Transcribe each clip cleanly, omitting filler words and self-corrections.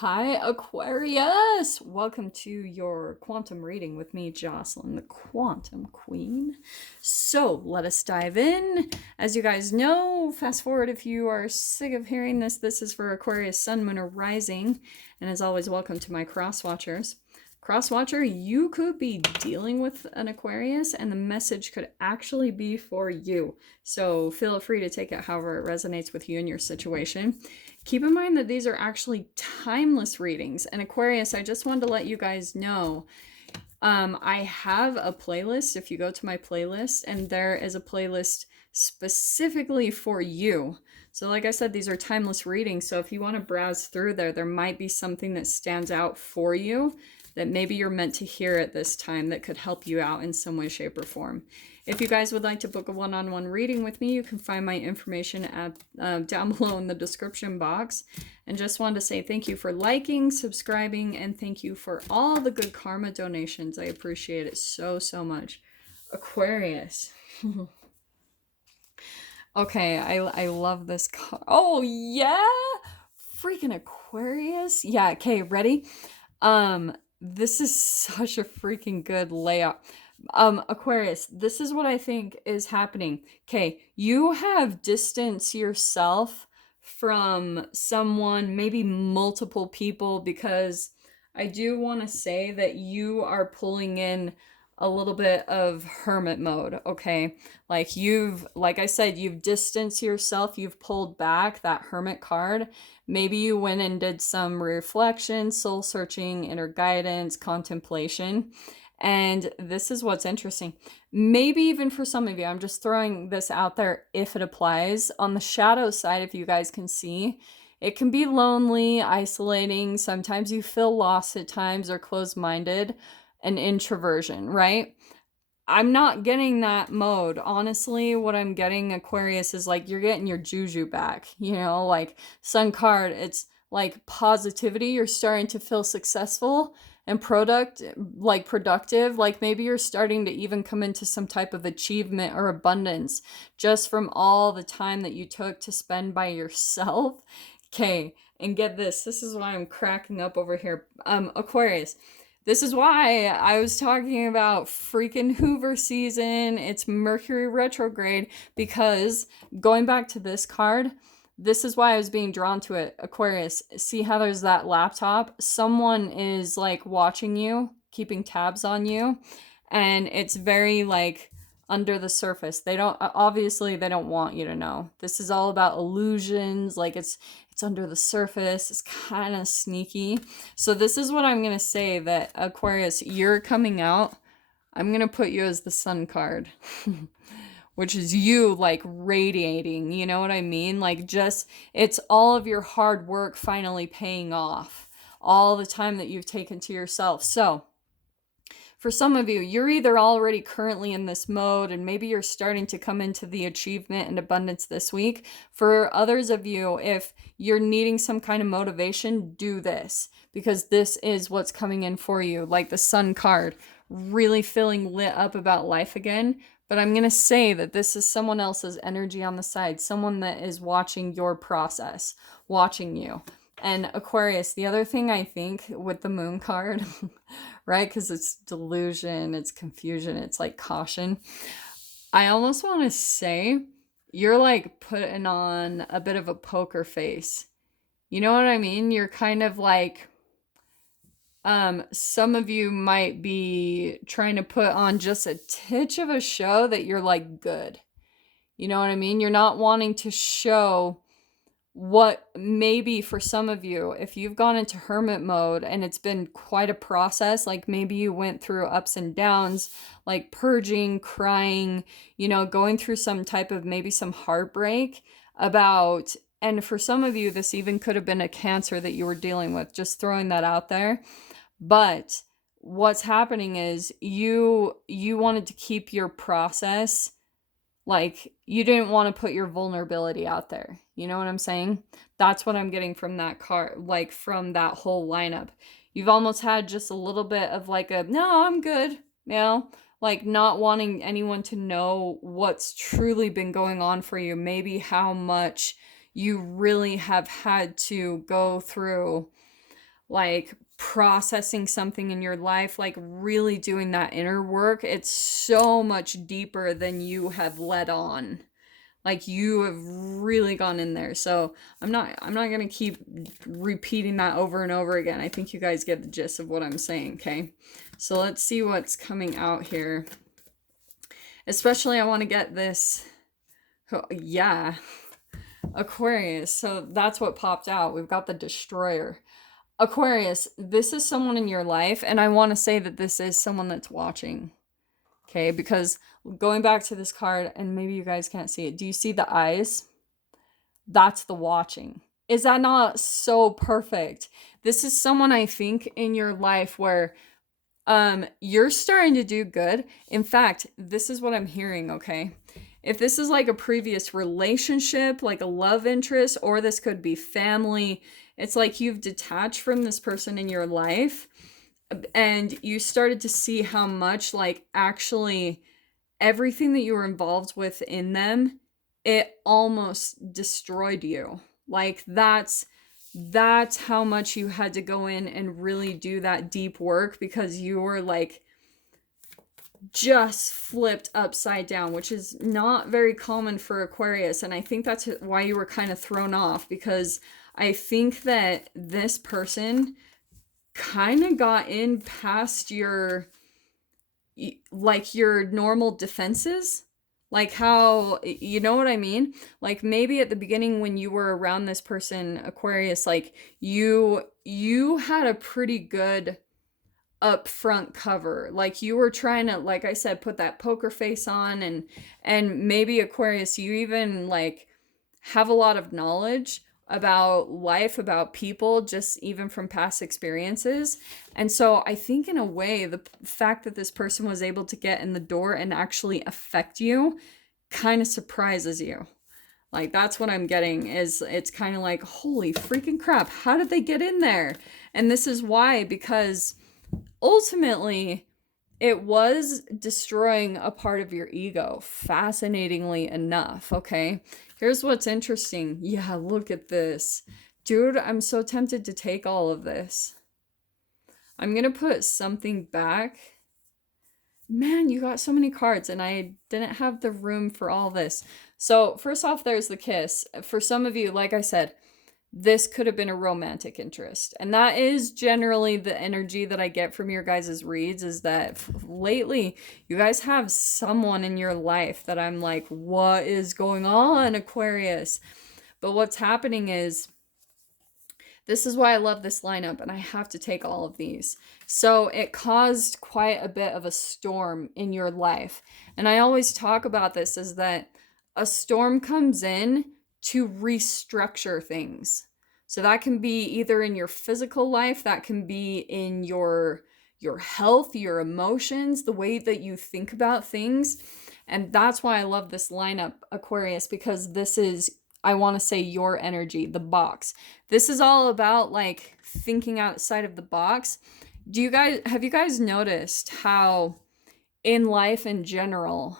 Hi, Aquarius! Welcome to your quantum reading with me, Jocelyn, the Quantum Queen. So, let us dive in. As you guys know, fast forward if you are sick of hearing this, this is for Aquarius, Sun, Moon, or Rising. And as always, welcome to my cross watchers. Cross watcher, you could be dealing with an Aquarius, and the message could actually be for you. So, feel free to take it however it resonates with you and your situation. Keep in mind that these are actually timeless readings. And Aquarius, I just wanted to let you guys know, I have a playlist. If you go to my playlist, and there is a playlist specifically for you. So like I said, these are timeless readings. So if you want to browse through there might be something that stands out for you that maybe you're meant to hear at this time that could help you out in some way, shape, or form. If you guys would like to book a one-on-one reading with me, you can find my information at down below in the description box. And just wanted to say thank you for liking, subscribing, and thank you for all the good karma donations. I appreciate it so, so much. Aquarius. Okay, I love this card. Oh, yeah? Freaking Aquarius. Yeah, okay, ready? This is such a freaking good layout. Aquarius, this is what I think is happening. Okay, you have distanced yourself from someone, maybe multiple people, because I do want to say that you are pulling in a little bit of hermit mode, okay? Like I said, you've distanced yourself, you've pulled back that hermit card. Maybe you went and did some reflection, soul searching, inner guidance, contemplation. And this is what's interesting. Maybe even for some of you, I'm just throwing this out there if it applies. On the shadow side, if you guys can see, it can be lonely, isolating. Sometimes you feel lost at times or closed-minded, and introversion, right? I'm not getting that mode. Honestly, what I'm getting, Aquarius, is like you're getting your juju back. You know, like Sun card, it's like positivity. You're starting to feel successful and productive. Like maybe you're starting to even come into some type of achievement or abundance just from all the time that you took to spend by yourself. Okay, and get this. This is why I'm cracking up over here. Aquarius, this is why I was talking about freaking Hoover season. It's Mercury retrograde, because going back to this card, this is why I was being drawn to it. Aquarius, see how there's that laptop? Someone is like watching you, keeping tabs on you, and it's very like under the surface. They don't want you to know. This is all about illusions. Like it's under the surface. It's kind of sneaky. So this is what I'm going to say, that Aquarius, you're coming out. I'm going to put you as the Sun card, which is you like radiating. You know what I mean? Like just, it's all of your hard work finally paying off. All the time that you've taken to yourself. So for some of you, you're either already currently in this mode and maybe you're starting to come into the achievement and abundance this week. For others of you, if you're needing some kind of motivation, do this, because this is what's coming in for you. Like the Sun card, really feeling lit up about life again. But I'm going to say that this is someone else's energy on the side, someone that is watching your process, watching you. And Aquarius, the other thing I think with the Moon card, right? Because it's delusion, it's confusion, it's like caution. I almost want to say you're like putting on a bit of a poker face. You know what I mean? You're kind of like, some of you might be trying to put on just a titch of a show that you're like good. You know what I mean? You're not wanting to show what maybe for some of you, if you've gone into hermit mode and it's been quite a process, like maybe you went through ups and downs, like purging, crying, you know, going through some type of maybe some heartbreak about, and for some of you, this even could have been a cancer that you were dealing with, just throwing that out there. But what's happening is you wanted to keep your process, like you didn't want to put your vulnerability out there. You know what I'm saying? That's what I'm getting from that card, like from that whole lineup. You've almost had just a little bit of like a, no, I'm good, you know, like not wanting anyone to know what's truly been going on for you. Maybe how much you really have had to go through like processing something in your life, like really doing that inner work. It's so much deeper than you have let on. Like you have really gone in there. So I'm not going to keep repeating that over and over again. I think you guys get the gist of what I'm saying, okay? So let's see what's coming out here. Especially I want to get this, oh, yeah, Aquarius. So that's what popped out. We've got the Destroyer. Aquarius, this is someone in your life, and I want to say that this is someone that's watching. Okay, because going back to this card, and maybe you guys can't see it. Do you see the eyes? That's the watching. Is that not so perfect? This is someone I think in your life where you're starting to do good. In fact, this is what I'm hearing, okay? If this is like a previous relationship, like a love interest, or this could be family, it's like you've detached from this person in your life and you started to see how much like actually everything that you were involved with in them, it almost destroyed you. Like that's how much you had to go in and really do that deep work because you were like just flipped upside down, which is not very common for Aquarius. And I think that's why you were kind of thrown off, because I think that this person kind of got in past your like your normal defenses, like how, you know what I mean? Like maybe at the beginning when you were around this person, Aquarius, like you had a pretty good upfront cover. Like you were trying to, like I said, put that poker face on, and maybe Aquarius, you even like have a lot of knowledge about life, about people, just even from past experiences. And so I think in a way, the fact that this person was able to get in the door and actually affect you kind of surprises you. Like that's what I'm getting, is it's kind of like, holy freaking crap, how did they get in there? And this is why, because ultimately it was destroying a part of your ego, fascinatingly enough, okay? Here's what's interesting. Yeah, look at this. Dude, I'm so tempted to take all of this. I'm gonna put something back. Man, you got so many cards, and I didn't have the room for all this. So, first off, there's the kiss. For some of you, like I said, this could have been a romantic interest. And that is generally the energy that I get from your guys' reads, is that lately you guys have someone in your life that I'm like, what is going on, Aquarius? But what's happening is, this is why I love this lineup, and I have to take all of these. So it caused quite a bit of a storm in your life. And I always talk about this, is that a storm comes in to restructure things. So that can be either in your physical life, that can be in your health, your emotions, the way that you think about things. And that's why I love this lineup, Aquarius, because this is, I want to say, your energy, the box. This is all about like thinking outside of the box. Have you guys noticed how in life in general,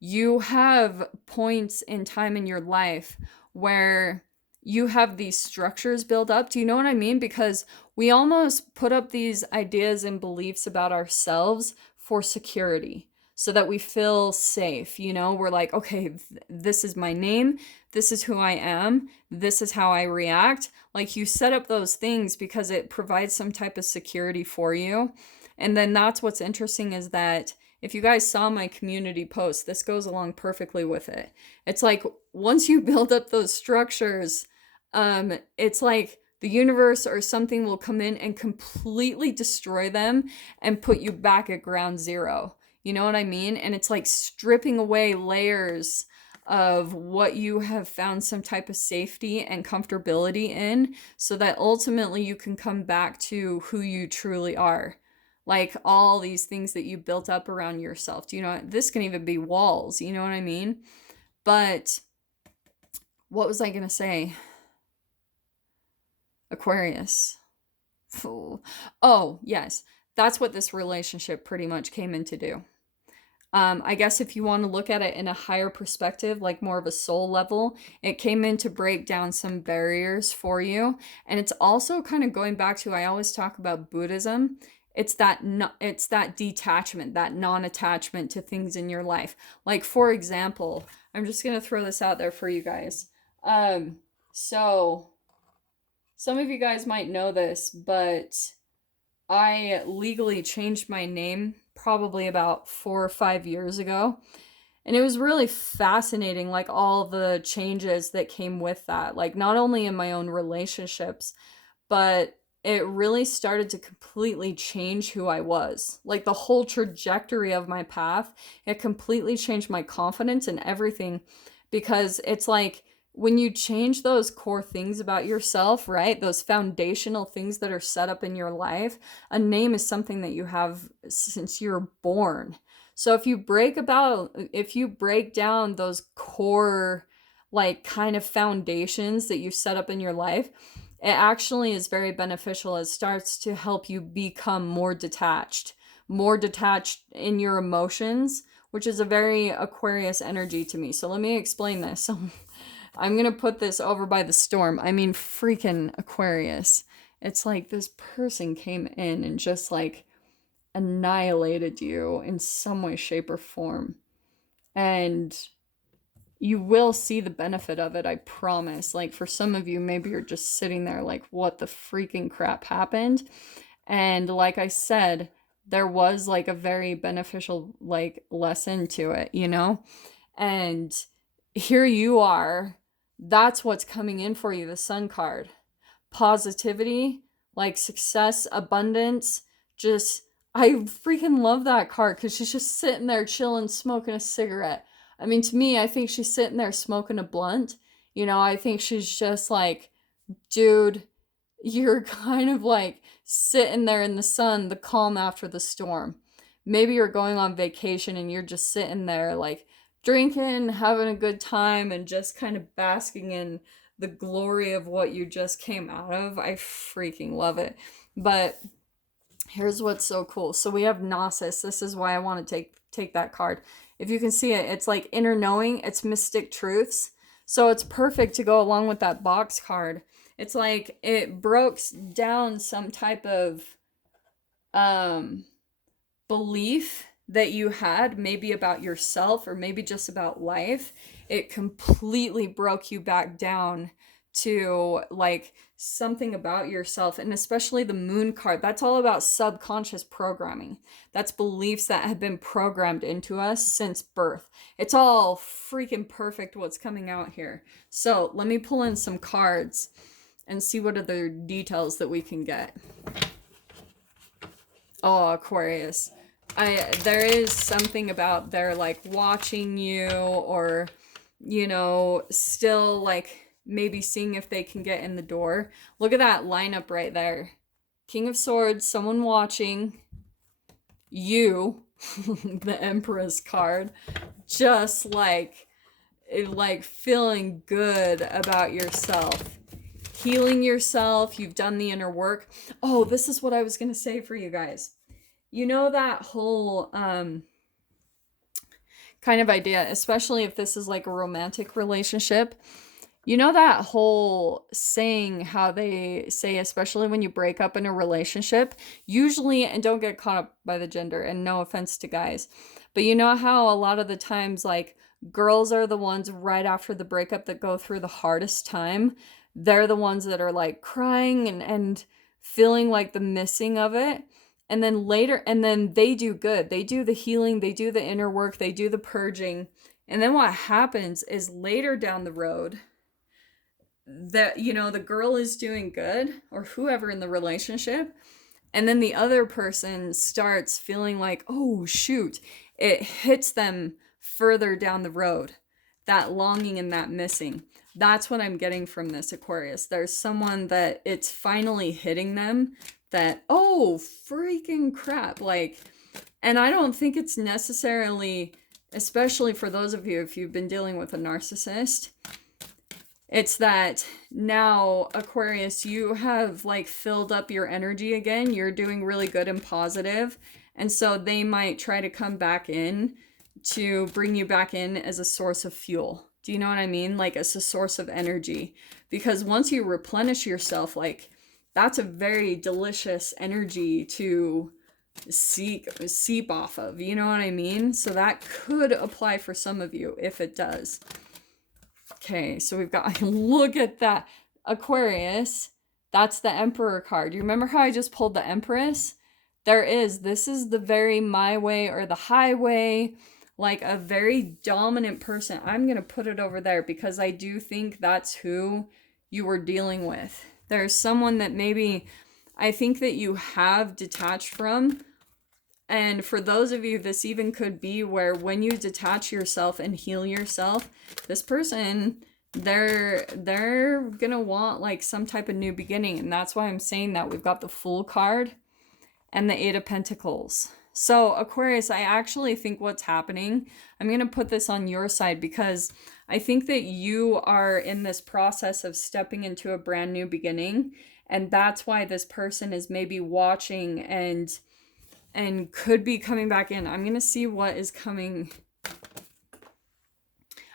you have points in time in your life where you have these structures built up? Do you know what I mean? Because we almost put up these ideas and beliefs about ourselves for security, so that we feel safe. You know, we're like, okay, this is my name, this is who I am, this is how I react. Like you set up those things because it provides some type of security for you. And then that's what's interesting, is that if you guys saw my community post, this goes along perfectly with it. It's like once you build up those structures, it's like the universe or something will come in and completely destroy them and put you back at ground zero. You know what I mean? And it's like stripping away layers of what you have found some type of safety and comfortability in, so that ultimately you can come back to who you truly are. Like all these things that you built up around yourself. Do you know, this can even be walls, you know what I mean? But what was I going to say? Aquarius. Oh, yes. That's what this relationship pretty much came in to do. I guess if you want to look at it in a higher perspective, like more of a soul level, it came in to break down some barriers for you. And it's also kind of going back to, I always talk about Buddhism. It's that no, it's that detachment, that non-attachment to things in your life. Like for example, I'm just gonna throw this out there for you guys. So some of you guys might know this, but I legally changed my name probably about 4 or 5 years ago. And it was really fascinating, like all the changes that came with that. Like, not only in my own relationships, but it really started to completely change who I was. Like, the whole trajectory of my path, it completely changed my confidence and everything because it's like, when you change those core things about yourself, right? Those foundational things that are set up in your life, a name is something that you have since you're born. So if you break down those core like kind of foundations that you set up in your life, it actually is very beneficial. It starts to help you become more detached in your emotions, which is a very Aquarius energy to me. So let me explain this. So I'm gonna put this over by the storm. I mean, freaking Aquarius. It's like this person came in and just like annihilated you in some way, shape, or form. And you will see the benefit of it, I promise. Like for some of you, maybe you're just sitting there like, what the freaking crap happened? And like I said, there was like a very beneficial like lesson to it, you know? And here you are. That's what's coming in for you, the Sun card. Positivity, like success, abundance, just I freaking love that card because she's just sitting there chilling, smoking a cigarette. I mean, to me, I think she's sitting there smoking a blunt. You know, I think she's just like, dude, you're kind of like sitting there in the sun, the calm after the storm. Maybe you're going on vacation and you're just sitting there like drinking, having a good time, and just kind of basking in the glory of what you just came out of. I freaking love it. But here's what's so cool. So we have Gnosis. This is why I want to take that card. If you can see it, it's like inner knowing, it's mystic truths. So it's perfect to go along with that box card. It's like it breaks down some type of um belief that you had, maybe about yourself or maybe just about life. It completely broke you back down to like something about yourself. And especially the moon card, that's all about subconscious programming. That's beliefs that have been programmed into us since birth. It's all freaking perfect what's coming out here. So let me pull in some cards and see what other details that we can get. Oh, Aquarius. There is something about they're like watching you, or you know, still like maybe seeing if they can get in the door. Look at that lineup right there. King of Swords, someone watching you, the Empress card, just like feeling good about yourself. Healing yourself, you've done the inner work. Oh, this is what I was going to say for you guys. You know that whole kind of idea, especially if this is like a romantic relationship. You know that whole saying, how they say, especially when you break up in a relationship, usually, and don't get caught up by the gender, and no offense to guys, but you know how a lot of the times, like, girls are the ones right after the breakup that go through the hardest time. They're the ones that are like crying and feeling like the missing of it. And then later, and then they do good. They do the healing, they do the inner work, they do the purging. And then what happens is later down the road, that, you know, the girl is doing good, or whoever in the relationship, and then the other person starts feeling like, oh shoot, it hits them further down the road, that longing and that missing. That's what I'm getting from this, Aquarius. There's someone that it's finally hitting them, that, oh freaking crap, like, and I don't think it's necessarily, especially for those of you if you've been dealing with a narcissist, it's that now, Aquarius, you have like filled up your energy again. You're doing really good and positive. And so they might try to come back in to bring you back in as a source of fuel. Do you know what I mean? Like as a source of energy. Because once you replenish yourself, like that's a very delicious energy to seep off of. You know what I mean? So that could apply for some of you if it does. Okay, so we've got, look at that. Aquarius, that's the Emperor card. You remember how I just pulled the Empress? This is the very my way or the highway, like a very dominant person. I'm going to put it over there because I do think that's who you were dealing with. There's someone that maybe I think that you have detached from. And for those of you, this even could be where when you detach yourself and heal yourself, this person, they're gonna want like some type of new beginning. And that's why I'm saying that. We've got the Fool card and the Eight of Pentacles. So Aquarius, I actually think what's happening, I'm going to put this on your side because I think that you are in this process of stepping into a brand new beginning. And that's why this person is maybe watching and could be coming back in. I'm going to see what is coming.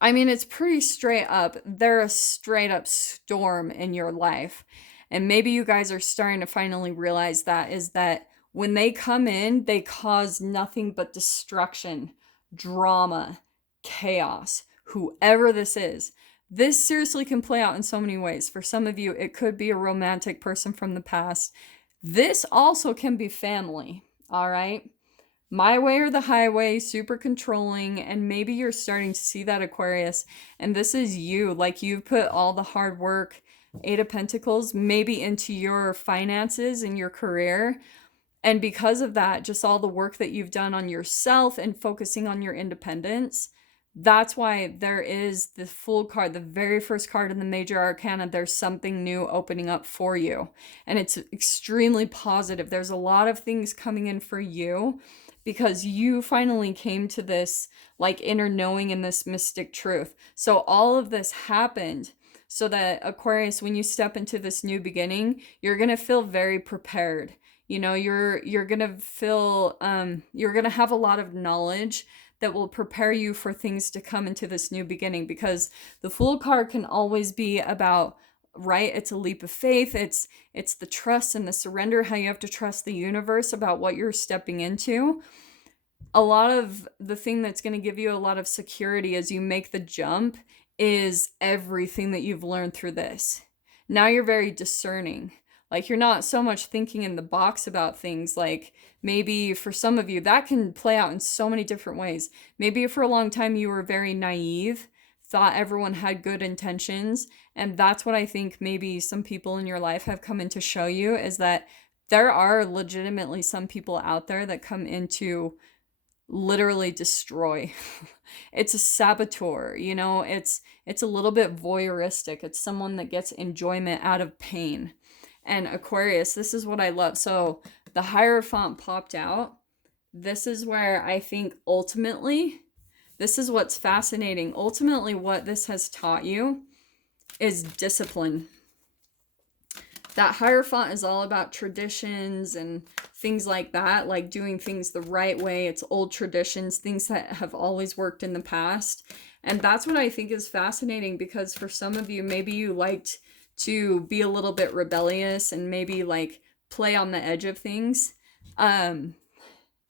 I mean, it's pretty straight up. They're a straight up storm in your life. And maybe you guys are starting to finally realize that is that when they come in, they cause nothing but destruction, drama, chaos, whoever this is. This seriously can play out in so many ways. For some of you, it could be a romantic person from the past. This also can be family, all right? My way or the highway, super controlling, and maybe you're starting to see that, Aquarius, and this is you. Like you've put all the hard work, Eight of Pentacles, maybe into your finances and your career. And because of that, just all the work that you've done on yourself and focusing on your independence, that's why there is the Fool card, the very first card in the Major Arcana. There's something new opening up for you. And it's extremely positive. There's a lot of things coming in for you because you finally came to this like inner knowing and this mystic truth. So all of this happened so that Aquarius, when you step into this new beginning, you're going to feel very prepared. You know, you're going to feel, you're going to have a lot of knowledge that will prepare you for things to come into this new beginning, because the Fool card can always be about, right? It's a leap of faith. It's the trust and the surrender, how you have to trust the universe about what you're stepping into. A lot of the thing that's going to give you a lot of security as you make the jump is everything that you've learned through this. Now you're very discerning. Like you're not so much thinking in the box about things. Like maybe for some of you, that can play out in so many different ways. Maybe for a long time you were very naive, thought everyone had good intentions. And that's what I think maybe some people in your life have come in to show you, is that there are legitimately some people out there that come in to literally destroy. It's a saboteur, you know, it's a little bit voyeuristic. It's someone that gets enjoyment out of pain. And Aquarius, this is what I love. So the Hierophant popped out. This is where I think ultimately, this is what's fascinating. Ultimately, what this has taught you is discipline. That Hierophant is all about traditions and things like that, like doing things the right way. It's old traditions, things that have always worked in the past. And that's what I think is fascinating, because for some of you, maybe you liked to be a little bit rebellious and maybe like play on the edge of things. And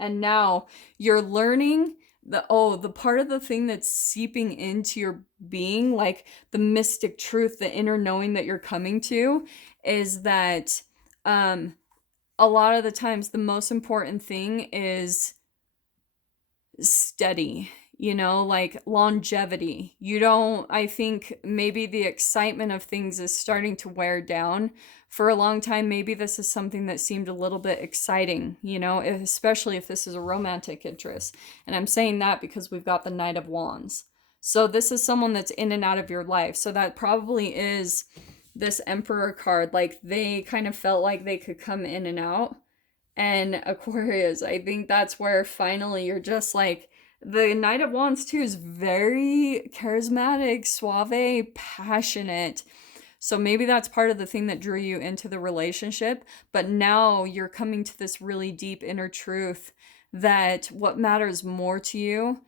now you're learning the part of the thing that's seeping into your being, like the mystic truth, the inner knowing that you're coming to, is that a lot of the times the most important thing is steady, you know, like longevity. I think maybe the excitement of things is starting to wear down. For a long time, maybe this is something that seemed a little bit exciting, you know, especially if this is a romantic interest. And I'm saying that because we've got the Knight of Wands. So this is someone that's in and out of your life. So that probably is this Emperor card. Like they kind of felt like they could come in and out. And Aquarius, I think that's where finally you're just like, the Knight of Wands too is very charismatic, suave, passionate. So maybe that's part of the thing that drew you into the relationship. But now you're coming to this really deep inner truth that what matters more to you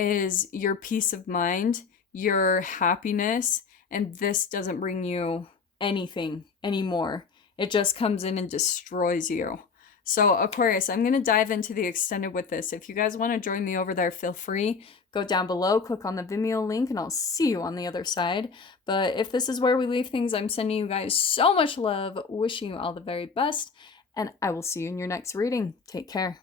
is your peace of mind, your happiness, and this doesn't bring you anything anymore. It just comes in and destroys you. So Aquarius, I'm going to dive into the extended with this. If you guys want to join me over there, feel free. Go down below, click on the Vimeo link, and I'll see you on the other side. But if this is where we leave things, I'm sending you guys so much love, wishing you all the very best, and I will see you in your next reading. Take care.